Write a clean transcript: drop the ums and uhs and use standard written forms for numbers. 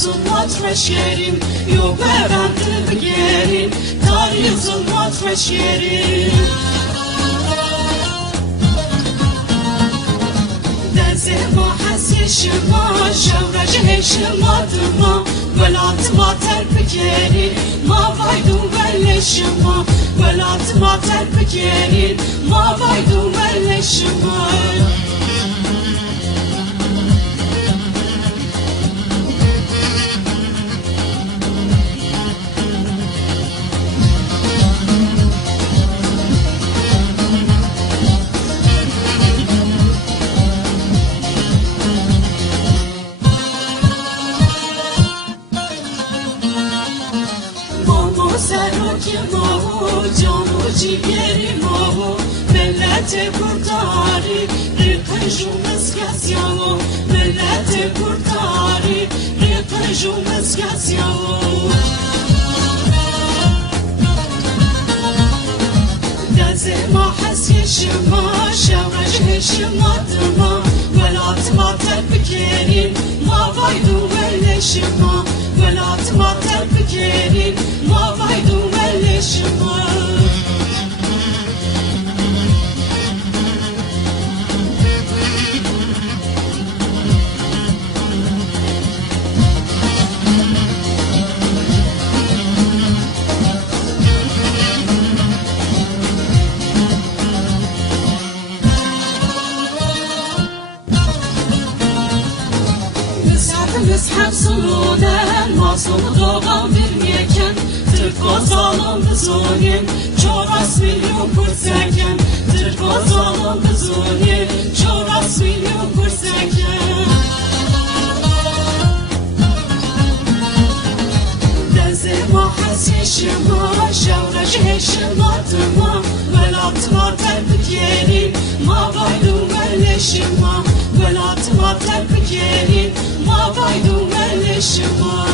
ظلمات رشيرين يوبران تبقيرين تاريخ ظلمات رشيرين دزه ما حسي شما شورجه شما دما ولات ما تربكيرين ما بايدو بل شما ولات ما تربكيرين ما بايدو بل شما سروکی ماهو جانو جیگری ماهو ملت کرداری ریقشو مسکسیاو ملت کرداری ریقشو مسکسیاو دزه ما حسی شما شورش شما دما ولات ما تبکرین ما وایدو ول شما ولات ما تبکرین ما وایدو ول شما نسحب صلودن ماسون دوغان برمیکن ترکو زالم بزونین چوراس میلیون کرسکن ترکو زالم بزونین چوراس میلیون کرسکن دزه ما حسی شما شورجه شما دما ولات ما تربکیرین ما وایدو ول شما ولات ما تربکیرین ما وایدو ول شما